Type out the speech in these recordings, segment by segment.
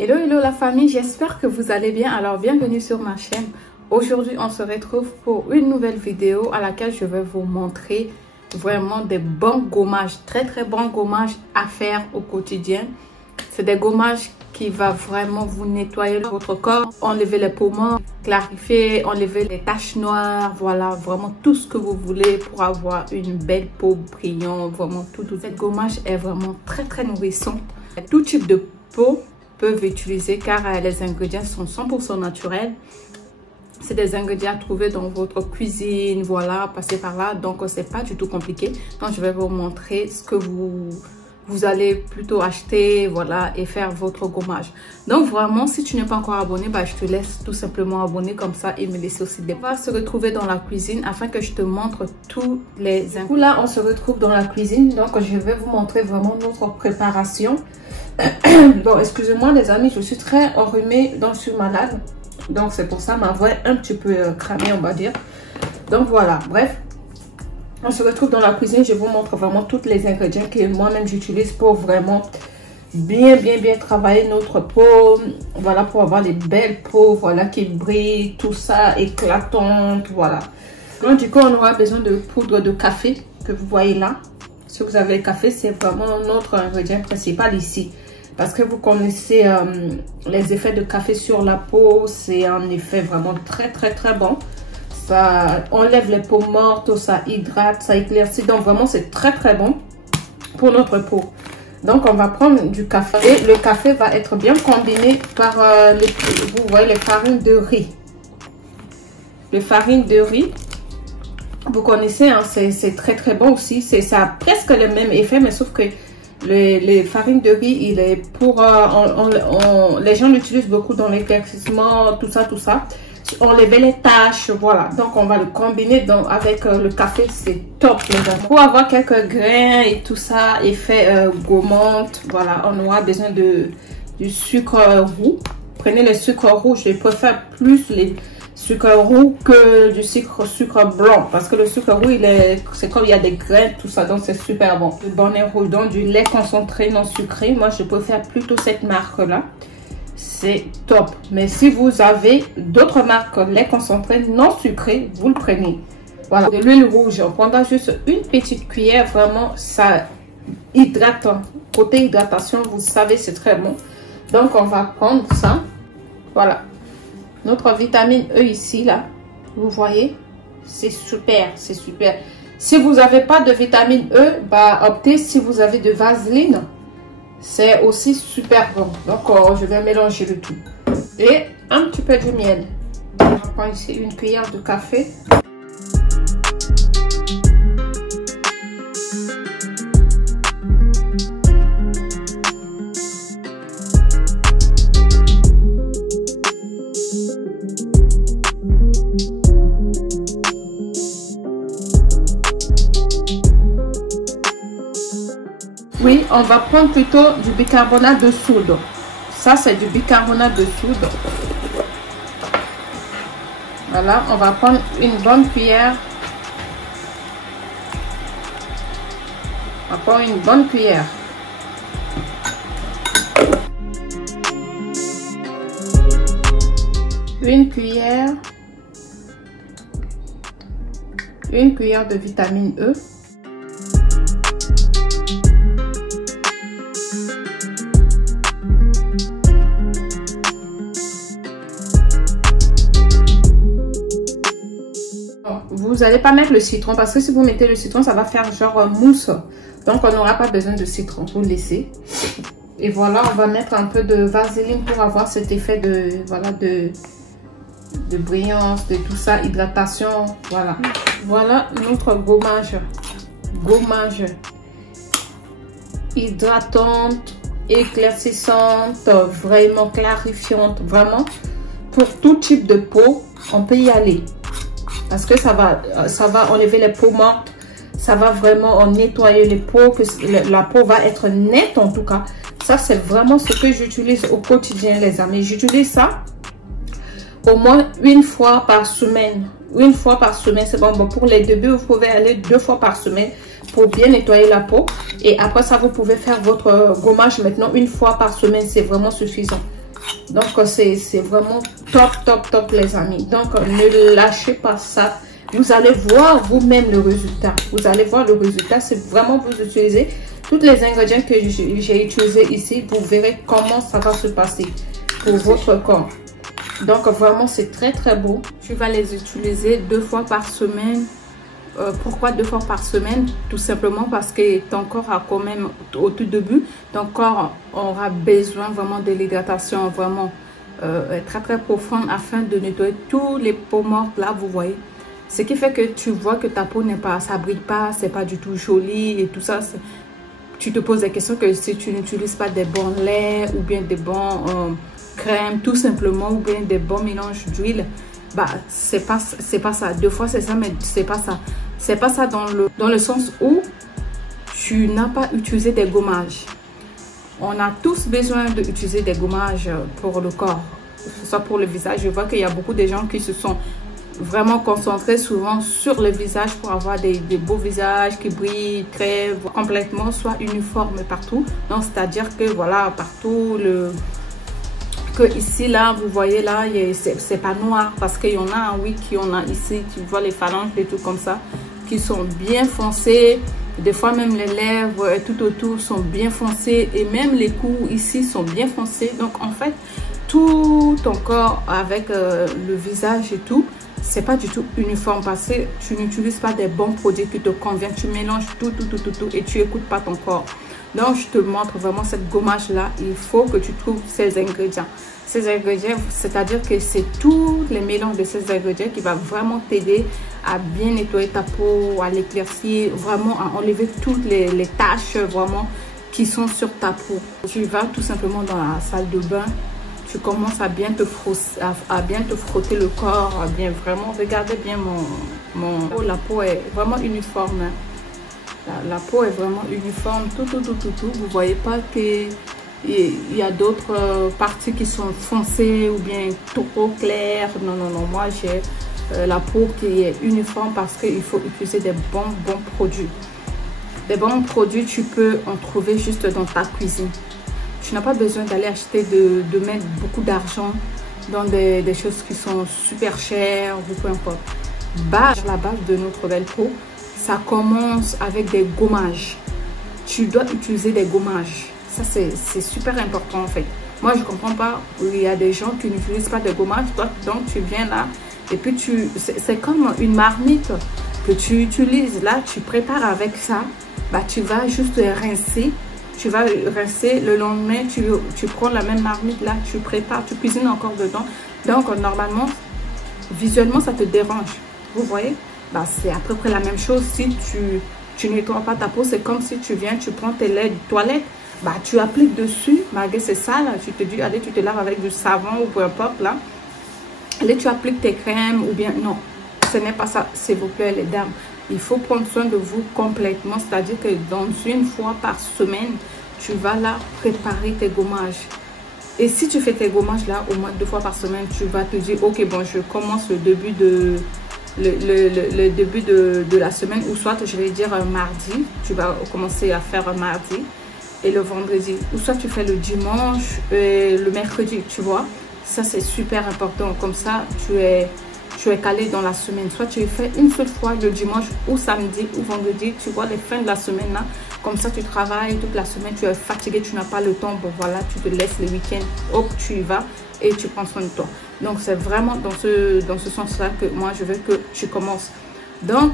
Hello, hello la famille, j'espère que vous allez bien. Alors bienvenue sur ma chaîne. Aujourd'hui on se retrouve pour une nouvelle vidéo à laquelle je vais vous montrer vraiment des bons gommages, très bons gommages à faire au quotidien. C'est des gommages qui va vraiment vous nettoyer votre corps, enlever les peaux mortes, clarifier, enlever les taches noires, voilà, vraiment tout ce que vous voulez pour avoir une belle peau brillante, vraiment tout. Cette gommage est vraiment très nourrissant. Tout type de peau peuvent utiliser car les ingrédients sont 100% naturels. C'est des ingrédients à trouver dans votre cuisine, voilà, passez par là, donc c'est pas du tout compliqué. Donc je vais vous montrer ce que vous allez plutôt acheter, voilà, et faire votre gommage. Donc vraiment, si tu n'es pas encore abonné, bah, je te laisse tout simplement abonner comme ça et me laisser aussi des... On va se retrouver dans la cuisine afin que je te montre tous les ingrédients. Là, on se retrouve dans la cuisine, donc je vais vous montrer vraiment notre préparation. Bon, excusez-moi les amis, je suis très enrhumée, donc je suis malade. Donc c'est pour ça ma voix est un petit peu cramée, on va dire. Donc voilà, bref. On se retrouve dans la cuisine, je vous montre vraiment tous les ingrédients que moi-même j'utilise pour vraiment bien travailler notre peau. Voilà, pour avoir les belles peaux, voilà, qui brillent, tout ça, éclatante, voilà. Donc du coup, on aura besoin de poudre de café que vous voyez là. Si vous avez le café, c'est vraiment notre ingrédient principal ici. Parce que vous connaissez les effets de café sur la peau, c'est un effet vraiment très bon. Ça enlève les peaux mortes, ça hydrate, ça éclaircit. Donc vraiment, c'est très bon pour notre peau. Donc on va prendre du café. Et le café va être bien combiné par, vous voyez, les farines de riz. Les farines de riz, vous connaissez, hein, c'est très bon aussi. Ça a presque le même effet, mais sauf que les farines de riz, il est pour... les gens l'utilisent beaucoup dans l'éclaircissement, tout ça. Enlever les taches, voilà. Donc on va le combiner avec le café, c'est top les amis. Pour avoir quelques grains et tout ça, effet gommante, voilà, on aura besoin du sucre roux. Prenez le sucre roux, je préfère plus les sucre roux que du sucre blanc, parce que le sucre roux, c'est comme il y a des grains, tout ça, donc c'est super bon. Le bonnet rouge, donc du lait concentré non sucré, moi je préfère plutôt cette marque là. C'est top. Mais si vous avez d'autres marques lait concentré non sucré, vous le prenez. Voilà. De l'huile rouge, on prendra juste une petite cuillère. Vraiment, ça hydrate. Côté hydratation, vous savez, c'est très bon. Donc, on va prendre ça. Voilà. Notre vitamine E ici, là. Vous voyez? C'est super. Si vous n'avez pas de vitamine E, bah, optez si vous avez de vaseline. C'est aussi super bon. Donc, je vais mélanger le tout. Et un petit peu de miel. Je prends ici une cuillère de café. Oui, on va prendre plutôt du bicarbonate de soude. Ça, c'est du bicarbonate de soude. Voilà, on va prendre une bonne cuillère. On va prendre une bonne cuillère. Une cuillère de vitamine E. Vous n'allez pas mettre le citron parce que si vous mettez le citron, ça va faire genre mousse. Donc, on n'aura pas besoin de citron. Vous le laissez. Et voilà, on va mettre un peu de vaseline pour avoir cet effet de, voilà, de brillance, de tout ça, hydratation. Voilà. Voilà notre gommage. Gommage hydratante, éclaircissante, vraiment clarifiante. Vraiment, pour tout type de peau, on peut y aller. Parce que ça va enlever les peaux mortes. Ça va vraiment nettoyer les peaux. Que la peau va être nette en tout cas. Ça, c'est vraiment ce que j'utilise au quotidien, les amis. J'utilise ça au moins une fois par semaine. Une fois par semaine, c'est bon. Bon, pour les débuts, vous pouvez aller 2 fois par semaine pour bien nettoyer la peau. Et après ça, vous pouvez faire votre gommage maintenant une fois par semaine. C'est vraiment suffisant. Donc, c'est vraiment top, les amis. Donc, ne lâchez pas ça. Vous allez voir vous-même le résultat. Vous allez voir le résultat. C'est vraiment vous utilisez tous les ingrédients que j'ai utilisés ici. Vous verrez comment ça va se passer pour votre corps. Donc, vraiment, c'est très beau. Tu vas les utiliser 2 fois par semaine. Pourquoi 2 fois par semaine? Tout simplement parce que ton corps a quand même, au tout début, ton corps aura besoin vraiment de l'hydratation vraiment très profonde afin de nettoyer tous les peaux mortes là, vous voyez. Ce qui fait que tu vois que ta peau n'est pas, ça brille pas, c'est pas du tout joli et tout ça. Tu te poses des questions que si tu n'utilises pas des bons laits ou bien des bons crèmes tout simplement ou bien des bons mélanges d'huile, bah c'est pas ça. 2 fois c'est ça, mais c'est pas ça. C'est pas ça dans le sens où tu n'as pas utilisé des gommages. On a tous besoin d'utiliser des gommages pour le corps, que ce soit pour le visage. Je vois qu'il y a beaucoup de gens qui se sont vraiment concentrés souvent sur le visage pour avoir des beaux visages qui brillent très complètement, soit uniformes partout. Donc c'est-à-dire que voilà, partout ici là vous voyez là c'est pas noir, parce qu'il y en a oui qui en a ici, tu vois les phalanges et tout comme ça qui sont bien foncés. Des fois même les lèvres tout autour sont bien foncées et même les coups ici sont bien foncés. Donc en fait tout ton corps avec le visage et tout, c'est pas du tout uniforme parce que tu n'utilises pas des bons produits qui te conviennent. Tu mélanges tout et tu écoutes pas ton corps. Donc je te montre vraiment cette gommage là. Il faut que tu trouves ces ingrédients. Ces ingrédients, c'est-à-dire que c'est tous les mélanges de ces ingrédients qui va vraiment t'aider à bien nettoyer ta peau, à l'éclaircir, vraiment à enlever toutes les taches vraiment qui sont sur ta peau. Tu vas tout simplement dans la salle de bain. Tu commences à bien te frotter le corps, à bien vraiment regarder bien la peau est vraiment uniforme. La peau est vraiment uniforme, tout. Vous voyez pas que il y a d'autres parties qui sont foncées ou bien trop claires. Non. Moi j'ai la peau qui est uniforme parce qu'il faut utiliser des bons produits. Des bons produits, tu peux en trouver juste dans ta cuisine. Tu n'as pas besoin d'aller acheter, de mettre beaucoup d'argent dans des choses qui sont super chères ou peu importe. La base de notre belle peau, ça commence avec des gommages. Tu dois utiliser des gommages. Ça, c'est super important en fait. Moi, je ne comprends pas. Il y a des gens qui n'utilisent pas de gommage. Toi, donc, tu viens là et puis c'est comme une marmite que tu utilises. Là, tu prépares avec ça. Bah, tu vas juste rincer. Tu vas rincer le lendemain. Tu prends la même marmite là. Tu prépares. Tu cuisines encore dedans. Donc, normalement, visuellement, ça te dérange. Vous voyez? Bah, c'est à peu près la même chose. Si tu nettoies pas ta peau, c'est comme si tu viens, tu prends tes laits de toilette. Bah, tu appliques dessus, malgré c'est sale, tu te dis, allez, tu te laves avec du savon ou peu importe là. Allez, tu appliques tes crèmes ou bien, non, ce n'est pas ça, s'il vous plaît les dames. Il faut prendre soin de vous complètement, c'est-à-dire que dans 1 fois par semaine, tu vas là préparer tes gommages. Et si tu fais tes gommages là au moins 2 fois par semaine, tu vas te dire, ok, bon, je commence le début le début de la semaine, ou soit je vais dire mardi, tu vas commencer à faire mardi et le vendredi, ou soit tu fais le dimanche et le mercredi, tu vois. Ça c'est super important, comme ça tu es calé dans la semaine. Soit tu fais une seule fois le dimanche ou samedi ou vendredi, tu vois, les fins de la semaine là, comme ça tu travailles toute la semaine, tu es fatigué, tu n'as pas le temps, bon voilà, tu te laisses le week-end, hop, tu y vas et tu prends soin de toi. Donc c'est vraiment dans ce sens là que moi je veux que tu commences. Donc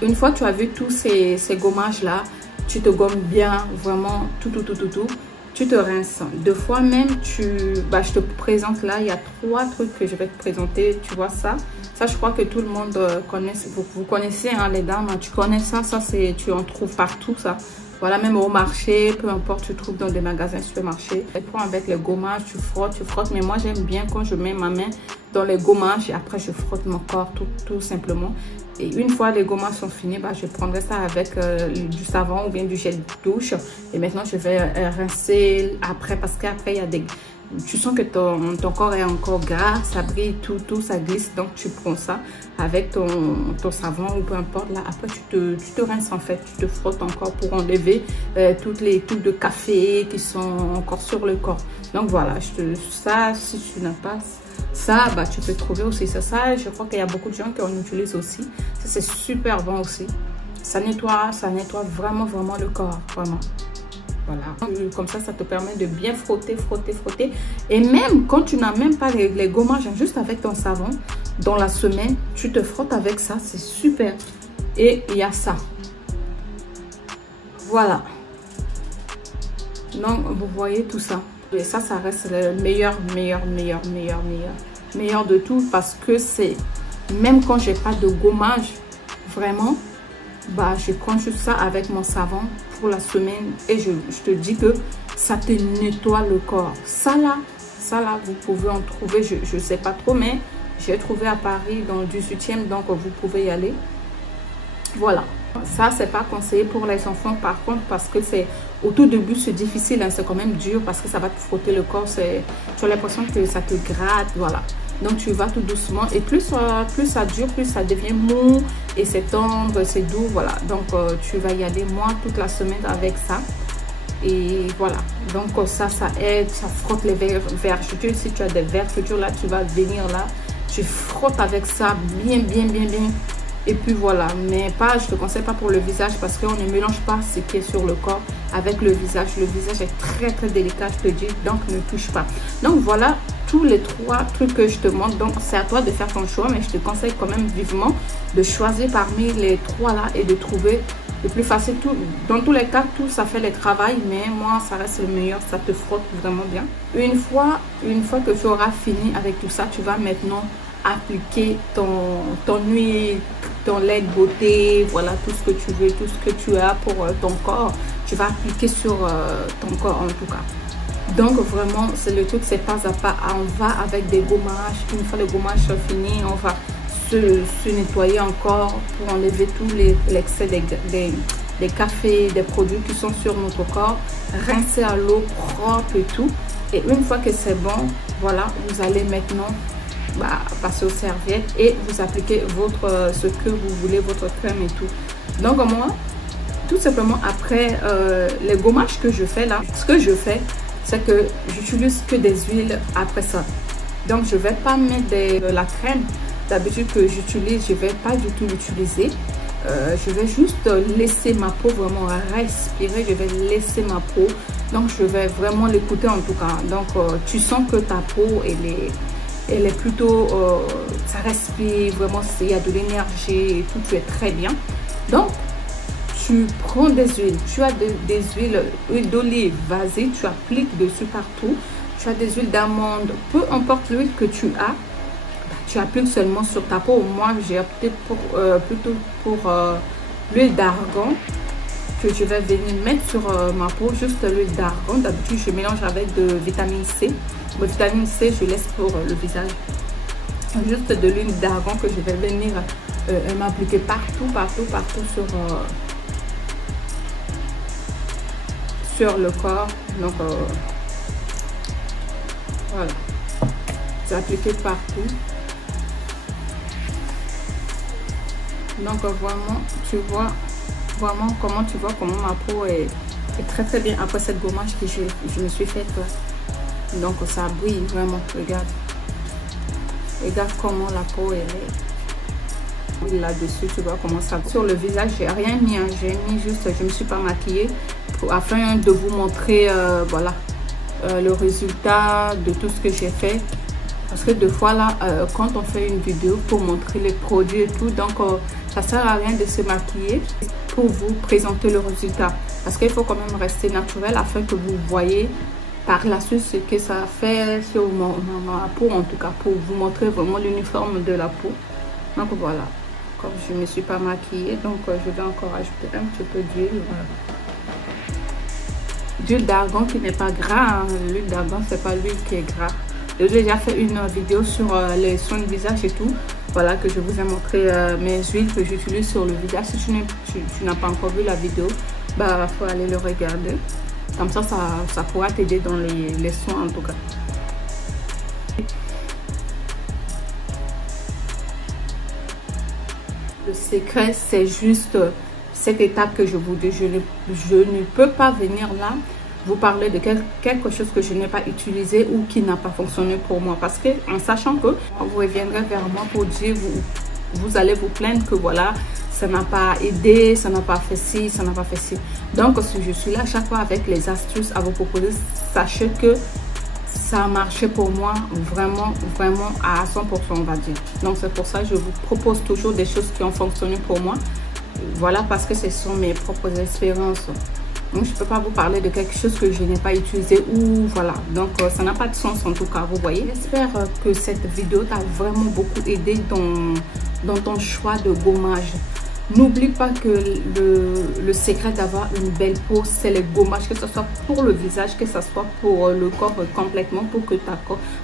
une fois que tu as vu tous ces gommages là, tu te gommes bien, vraiment tout. Tu te rinces 2 fois même. Je te présente là, il y a 3 trucs que je vais te présenter. Tu vois ça je crois que tout le monde connaît. Vous connaissez hein, les dames, tu connais ça tu en trouves partout ça. Voilà, même au marché, peu importe, tu trouves dans des magasins, supermarchés. Tu prends avec les gommages, tu frottes. Mais moi, j'aime bien quand je mets ma main dans les gommages et après, je frotte mon corps tout simplement. Et une fois les gommages sont finis, je prendrai ça avec du savon ou bien du gel douche. Et maintenant, je vais rincer après parce qu'après, il y a tu sens que ton corps est encore gras, ça brille, tout ça glisse. Donc tu prends ça avec ton savon ou peu importe. Là, après tu te rinces en fait, tu te frottes encore pour enlever toutes les trucs de café qui sont encore sur le corps. Donc voilà, ça, si tu n'as pas ça, bah, tu peux trouver aussi ça. Je crois qu'il y a beaucoup de gens qui en utilisent aussi. Ça, c'est super bon aussi. Ça nettoie vraiment le corps, vraiment. Voilà, comme ça te permet de bien frotter. Et même quand tu n'as même pas les gommages, juste avec ton savon, dans la semaine, tu te frottes avec ça, c'est super. Et il y a ça. Voilà. Donc, vous voyez tout ça. Et ça reste le meilleur de tout, parce que c'est, même quand j'ai pas de gommage, vraiment, bah, je prends juste ça avec mon savon pour la semaine et je te dis que ça te nettoie le corps. Ça là, vous pouvez en trouver, je sais pas trop, mais j'ai trouvé à Paris dans le 18e, donc vous pouvez y aller. Voilà, ça c'est pas conseillé pour les enfants par contre, parce que c'est au tout début c'est difficile, hein, c'est quand même dur parce que ça va te frotter le corps, tu as l'impression que ça te gratte, voilà. Donc tu vas tout doucement et plus ça dure, plus ça devient mou et c'est tendre, c'est doux, voilà. Donc tu vas y aller moi toute la semaine avec ça. Et voilà, donc ça aide, ça frotte les vergetures. Si tu as des vergetures là, tu vas venir là, tu frottes avec ça bien. Et puis voilà, mais pas, je te conseille pas pour le visage parce qu'on ne mélange pas ce qui est sur le corps avec le visage. Le visage est très délicat, je te dis, donc ne touche pas. Donc voilà tous les 3 trucs que je te montre. Donc c'est à toi de faire ton choix, mais je te conseille quand même vivement de choisir parmi les 3 là et de trouver le plus facile. Dans tous les cas, tout ça fait le travail, mais moi ça reste le meilleur, ça te frotte vraiment bien. Une fois que tu auras fini avec tout ça, tu vas maintenant appliquer ton huile, ton lait de beauté, voilà, tout ce que tu veux, tout ce que tu as pour ton corps, tu vas appliquer sur ton corps en tout cas. Donc vraiment, c'est le truc, c'est pas à pas. On va avec des gommages. Une fois le gommage fini, on va se nettoyer encore pour enlever tout l'excès des cafés, des produits qui sont sur notre corps, rincer à l'eau propre et tout. Et une fois que c'est bon, voilà, vous allez maintenant passer aux serviettes et vous appliquez ce que vous voulez, votre crème et tout. Donc moi, tout simplement après les gommages que je fais là, ce que je fais, c'est que j'utilise que des huiles après ça. Donc je vais pas mettre de la crème d'habitude que j'utilise, je vais pas du tout l'utiliser. Je vais juste laisser ma peau vraiment respirer, je vais laisser ma peau, donc je vais vraiment l'écouter en tout cas. Donc tu sens que ta peau elle est plutôt, ça respire vraiment, il y a de l'énergie et tout, tu es très bien. Donc tu prends des huiles, tu as des huiles d'olive, vas-y, tu appliques dessus partout. Tu as des huiles d'amande, peu importe l'huile que tu as, tu appliques seulement sur ta peau. Moi j'ai opté plutôt pour l'huile d'argan que je vais venir mettre sur ma peau, juste l'huile d'argan. D'habitude je mélange avec de vitamine C. La vitamine C je laisse pour le visage. Juste de l'huile d'argan que je vais venir m'appliquer partout sur le corps. Donc voilà, j'ai appliqué partout. Donc vraiment, tu vois vraiment comment ma peau est très bien après cette gommage que je me suis faite là. Donc ça brille vraiment, regarde comment la peau est là-dessus, tu vois comment ça. Sur le visage j'ai rien mis, hein. J'ai mis juste, je me suis pas maquillée afin de vous montrer voilà le résultat de tout ce que j'ai fait, parce que deux fois là quand on fait une vidéo pour montrer les produits et tout, donc ça sert à rien de se maquiller pour vous présenter le résultat, parce qu'il faut quand même rester naturel afin que vous voyez par la suite ce que ça fait sur ma peau, en tout cas pour vous montrer vraiment l'uniforme de la peau. Donc voilà, comme je ne me suis pas maquillée, donc je vais encore ajouter un petit peu d'huile, voilà. D'huile d'argan qui n'est pas gras, hein. L'huile d'argan c'est pas l'huile qui est gras. J'ai déjà fait une vidéo sur les soins de visage et tout, voilà, que je vous ai montré mes huiles que j'utilise sur le visage. Si tu n'as pas encore vu la vidéo, bah faut aller le regarder, comme ça pourra t'aider dans les soins en tout cas. Le secret, c'est juste cette étape que je vous dis. Je ne peux pas venir là vous parler de quelque chose que je n'ai pas utilisé ou qui n'a pas fonctionné pour moi. Parce que en sachant que vous reviendrez vers moi pour dire, vous allez vous plaindre que voilà, ça n'a pas aidé, ça n'a pas fait ci, ça n'a pas fait ci. Donc, si je suis là chaque fois avec les astuces à vous proposer, sachez que ça a marché pour moi vraiment à 100%, on va dire. Donc, c'est pour ça que je vous propose toujours des choses qui ont fonctionné pour moi. Voilà, parce que ce sont mes propres expériences. Donc, je ne peux pas vous parler de quelque chose que je n'ai pas utilisé ou voilà. Donc, ça n'a pas de sens en tout cas, vous voyez. J'espère que cette vidéo t'a vraiment beaucoup aidé dans ton choix de gommage. N'oublie pas que le secret d'avoir une belle peau, c'est le gommage, que ce soit pour le visage, que ce soit pour le corps complètement, pour que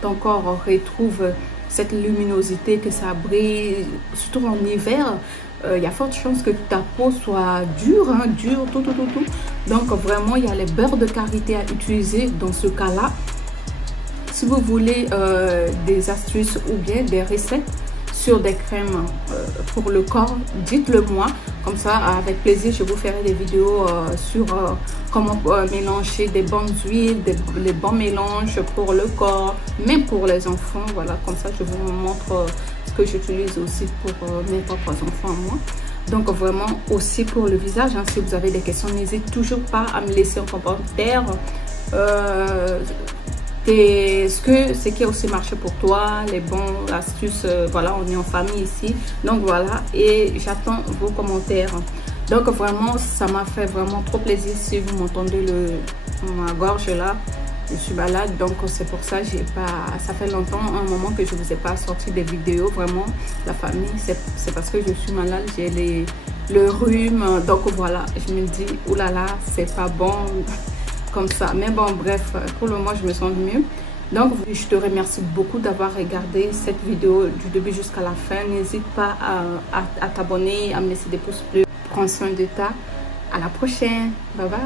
ton corps retrouve cette luminosité, que ça brille, surtout en hiver. Il y a forte chance que ta peau soit dure, dure, tout. Donc vraiment, il y a les beurres de karité à utiliser dans ce cas-là. Si vous voulez des astuces ou bien des recettes sur des crèmes pour le corps, dites-le moi. Comme ça, avec plaisir, je vous ferai des vidéos sur comment mélanger des bonnes huiles, les bons mélanges pour le corps, même pour les enfants. Voilà, comme ça, je vous montre ce que j'utilise aussi pour mes propres enfants, moi. Donc, vraiment, aussi pour le visage, hein, si vous avez des questions, n'hésitez toujours pas à me laisser en commentaire. Ce qui a aussi marché pour toi, les bonnes astuces, voilà, on est en famille ici, donc voilà, et j'attends vos commentaires. Donc vraiment, ça m'a fait vraiment trop plaisir. Si vous m'entendez ma gorge là, je suis malade, donc c'est pour ça, ça fait longtemps, un moment que je vous ai pas sorti des vidéos, vraiment, la famille, c'est parce que je suis malade, j'ai le rhume, donc voilà, je me dis, oulala, c'est pas bon comme ça, mais bon, bref, pour le moment je me sens mieux. Donc je te remercie beaucoup d'avoir regardé cette vidéo du début jusqu'à la fin. N'hésite pas à t'abonner, à me laisser des pouces bleus. Prends soin de toi. À la prochaine, bye bye.